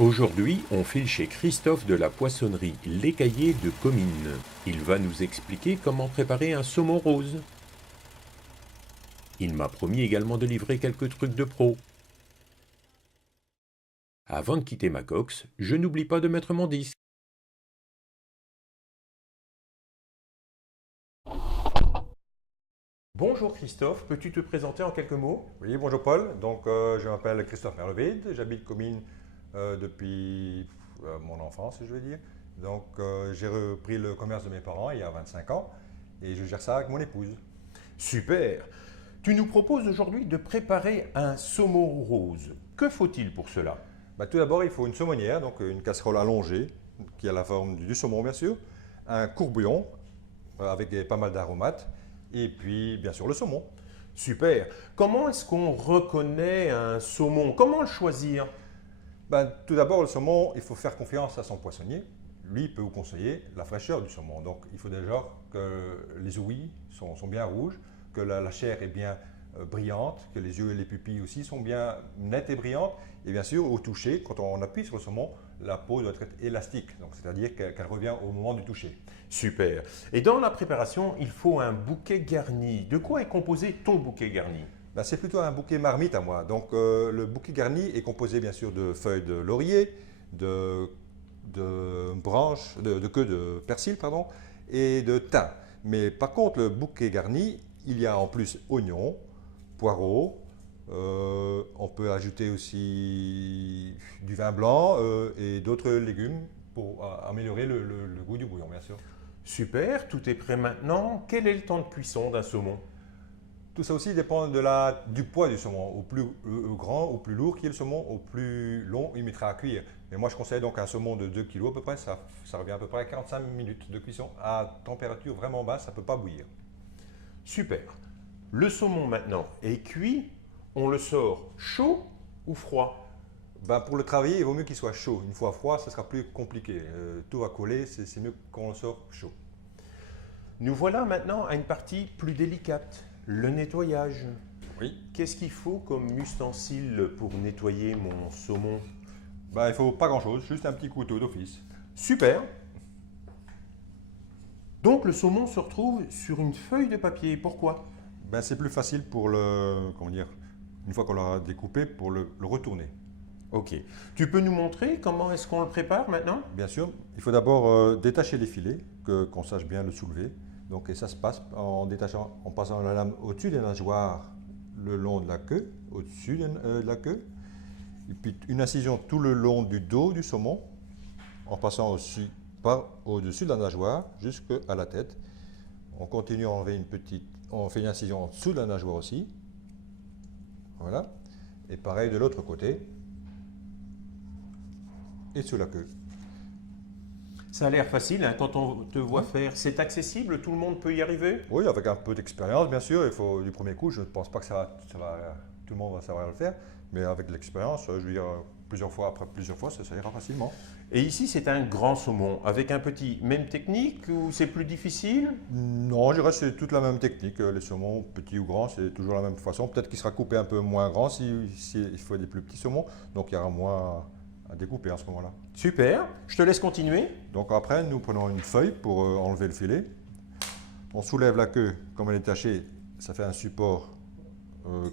Aujourd'hui, on file chez Christophe de la poissonnerie L'Écaillé de Comines. Il va nous expliquer comment préparer un saumon rose. Il m'a promis également de livrer quelques trucs de pro. Avant de quitter ma cox, je n'oublie pas de mettre mon disque. Bonjour Christophe, peux-tu te présenter en quelques mots? Oui, bonjour Paul. Donc, je m'appelle Christophe Merlevide. J'habite Comines depuis mon enfance, je veux dire. Donc, j'ai repris le commerce de mes parents il y a 25 ans et je gère ça avec mon épouse. Super. Tu nous proposes aujourd'hui de préparer un saumon rose. Que faut-il pour cela? Tout d'abord, il faut une saumonnière, donc une casserole allongée qui a la forme du saumon, bien sûr, un courbouillon avec pas mal d'aromates et puis, bien sûr, le saumon. Super. Comment est-ce qu'on reconnaît un saumon? Comment le choisir? Tout d'abord, le saumon, il faut faire confiance à son poissonnier. Lui, il peut vous conseiller la fraîcheur du saumon. Donc, il faut déjà que les ouïes sont bien rouges, que la chair est bien brillante, que les yeux et les pupilles aussi sont bien nettes et brillantes. Et bien sûr, au toucher, quand on appuie sur le saumon, la peau doit être élastique, donc c'est-à-dire qu'elle revient au moment du toucher. Super. Et dans la préparation, il faut un bouquet garni. De quoi est composé ton bouquet garni? C'est plutôt un bouquet marmite à moi. Donc, le bouquet garni est composé bien sûr de feuilles de laurier, de branches, de queues de persil, pardon, et de thym. Mais par contre, le bouquet garni, il y a en plus oignons, poireaux, on peut ajouter aussi du vin blanc et d'autres légumes pour améliorer le goût du bouillon, bien sûr. Super, tout est prêt maintenant. Quel est le temps de cuisson d'un saumon? Tout ça aussi dépend du poids du saumon. Au plus grand, au plus lourd qui est le saumon, au plus long, il mettra à cuire. Mais moi, je conseille donc un saumon de 2 kg à peu près. Ça revient à peu près à 45 minutes de cuisson à température vraiment basse, ça ne peut pas bouillir. Super. Le saumon maintenant est cuit. On le sort chaud ou froid? Pour le travailler, il vaut mieux qu'il soit chaud. Une fois froid, ce sera plus compliqué. Tout va coller, c'est mieux qu'on le sort chaud. Nous voilà maintenant à une partie plus délicate, le nettoyage. Oui. Qu'est-ce qu'il faut comme ustensile pour nettoyer mon saumon? Il ne faut pas grand-chose, juste un petit couteau d'office. Super. Donc le saumon se retrouve sur une feuille de papier. Pourquoi? C'est plus facile pour comment dire, une fois qu'on l'aura découpé, pour le retourner. Ok. Tu peux nous montrer comment est-ce qu'on le prépare maintenant? Bien sûr, il faut d'abord détacher les filets, qu'on sache bien le soulever. Donc, et ça se passe en détachant, en passant la lame au-dessus des nageoires, le long de la queue, au-dessus de la queue. Et puis une incision tout le long du dos du saumon, en passant au-dessus de la nageoire jusqu'à la tête. On continue à enlever on fait une incision en dessous de la nageoire aussi. Voilà. Et pareil de l'autre côté. Et sous la queue. Ça a l'air facile hein, quand on te voit faire. C'est accessible, tout le monde peut y arriver? Oui, avec un peu d'expérience, bien sûr. Il faut du premier coup. Je ne pense pas que tout le monde va savoir le faire, mais avec de l'expérience, je veux dire, après plusieurs fois, ça ira facilement. Et ici, c'est un grand saumon avec un petit. Même technique ou c'est plus difficile? Non, je dirais que c'est toute la même technique. Les saumons, petits ou grands, c'est toujours la même façon. Peut-être qu'il sera coupé un peu moins grand s'il faut des plus petits saumons. Donc il y aura moins à découper à ce moment-là. Super, je te laisse continuer. Donc après, nous prenons une feuille pour enlever le filet. On soulève la queue, comme elle est tachée, ça fait un support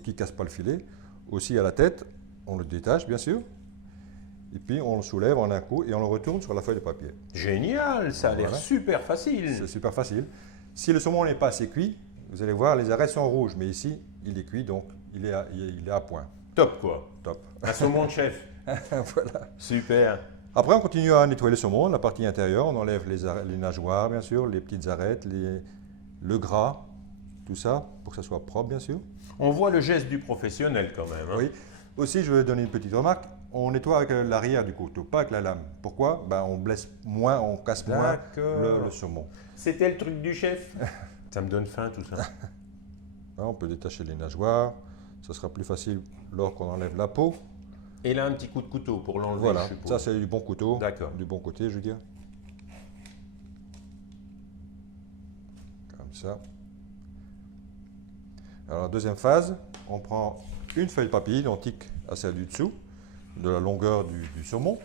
qui ne casse pas le filet. Aussi à la tête, on le détache bien sûr. Et puis on le soulève en un coup et on le retourne sur la feuille de papier. Génial, ça a l'air Voilà. super facile. C'est super facile. Si le saumon n'est pas assez cuit, vous allez voir, les arêtes sont rouges, mais ici, il est cuit, donc il est à point. Top quoi. Top. Un saumon de chef. Voilà. Super. Après, on continue à nettoyer le saumon, la partie intérieure. On enlève les nageoires, bien sûr, les petites arêtes, le gras, tout ça, pour que ça soit propre, bien sûr. On voit le geste du professionnel quand même. Hein. Oui. Aussi, je vais donner une petite remarque. On nettoie avec l'arrière du couteau, pas avec la lame. Pourquoi? On blesse moins, on casse moins le saumon. C'était le truc du chef. Ça me donne faim tout ça. Là, on peut détacher les nageoires. Ça sera plus facile lorsqu'on enlève la peau. Et là, un petit coup de couteau pour l'enlever. Voilà, je suppose. ça c'est du bon couteau. D'accord. Du bon côté, je veux dire. Comme ça. Alors, deuxième phase, on prend une feuille de papier identique à celle du dessous, de la longueur du saumon.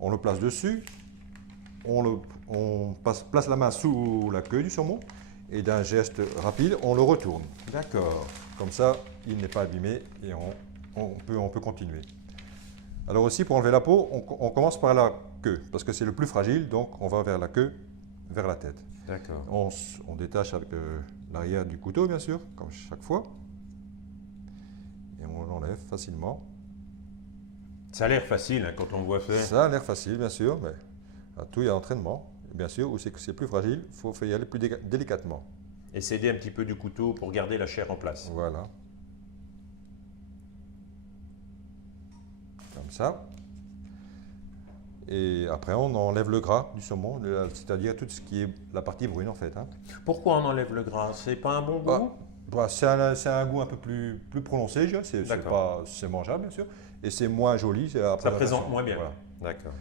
On le place dessus, on place la main sous la queue du saumon et d'un geste rapide, on le retourne. D'accord. Comme ça, il n'est pas abîmé et on peut continuer. Alors aussi, pour enlever la peau, on commence par la queue, parce que c'est le plus fragile, donc on va vers la queue, vers la tête. D'accord. On détache avec l'arrière du couteau, bien sûr, comme chaque fois. Et on l'enlève facilement. Ça a l'air facile hein, quand on le voit faire. Ça a l'air facile, bien sûr, mais à tout, il y a entraînement. Et bien sûr, où c'est plus fragile, il faut y aller plus délicatement. Et s'aider un petit peu du couteau pour garder la chair en place. Voilà. Comme ça. Et après, on enlève le gras du saumon, c'est-à-dire tout ce qui est la partie brune en fait. Hein. Pourquoi on enlève le gras? C'est pas un bon goût? C'est un goût un peu plus prononcé, je dirais. C'est mangeable, bien sûr. Et c'est moins joli. Ça présente moins bien. Voilà. D'accord.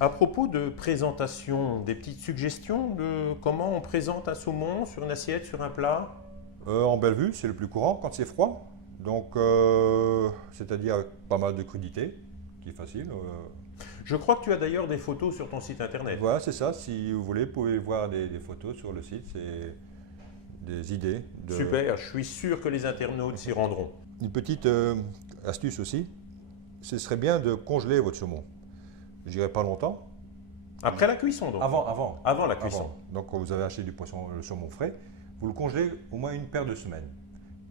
À propos de présentation, des petites suggestions de comment on présente un saumon sur une assiette, sur un plat? En belle vue, c'est le plus courant quand c'est froid. Donc, c'est-à-dire avec pas mal de crudité, qui est facile. Je crois que tu as d'ailleurs des photos sur ton site internet. Voilà, c'est ça. Si vous voulez, vous pouvez voir des photos sur le site. C'est des idées. Super, je suis sûr que les internautes s'y rendront. Une petite astuce aussi, ce serait bien de congeler votre saumon. Je dirais pas longtemps. Après la cuisson donc? Avant la cuisson. Donc quand vous avez acheté du poisson, le saumon frais, vous le congelez au moins une paire de semaines.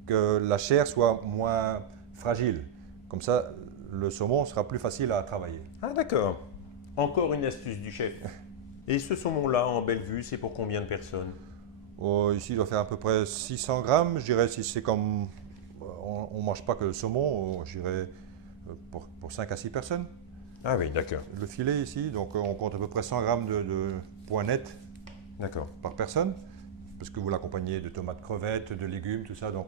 Que la chair soit moins fragile. Comme ça, le saumon sera plus facile à travailler. Ah d'accord. Encore une astuce du chef. Et ce saumon-là, en belle vue, c'est pour combien de personnes? Ici, il doit faire à peu près 600 grammes. Je dirais, si c'est comme on ne mange pas que le saumon, je dirais pour 5 à 6 personnes. Ah oui, d'accord. Le filet ici, donc on compte à peu près 100 grammes de pois nets par personne, parce que vous l'accompagnez de tomates crevettes, de légumes, tout ça. Donc,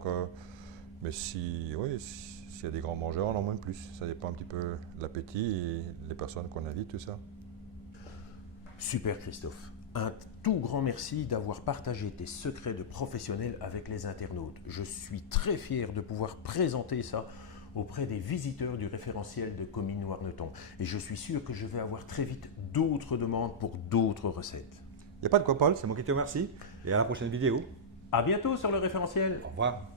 mais s'il y a des grands mangeurs, on en mange plus. Ça dépend un petit peu de l'appétit et les personnes qu'on invite, tout ça. Super Christophe. Un tout grand merci d'avoir partagé tes secrets de professionnel avec les internautes. Je suis très fier de pouvoir présenter ça auprès des visiteurs du référentiel de Comines-Warneton. Et je suis sûr que je vais avoir très vite d'autres demandes pour d'autres recettes. Il n'y a pas de quoi, Paul, c'est moi qui te remercie. Et à la prochaine vidéo. À bientôt sur le référentiel. Au revoir.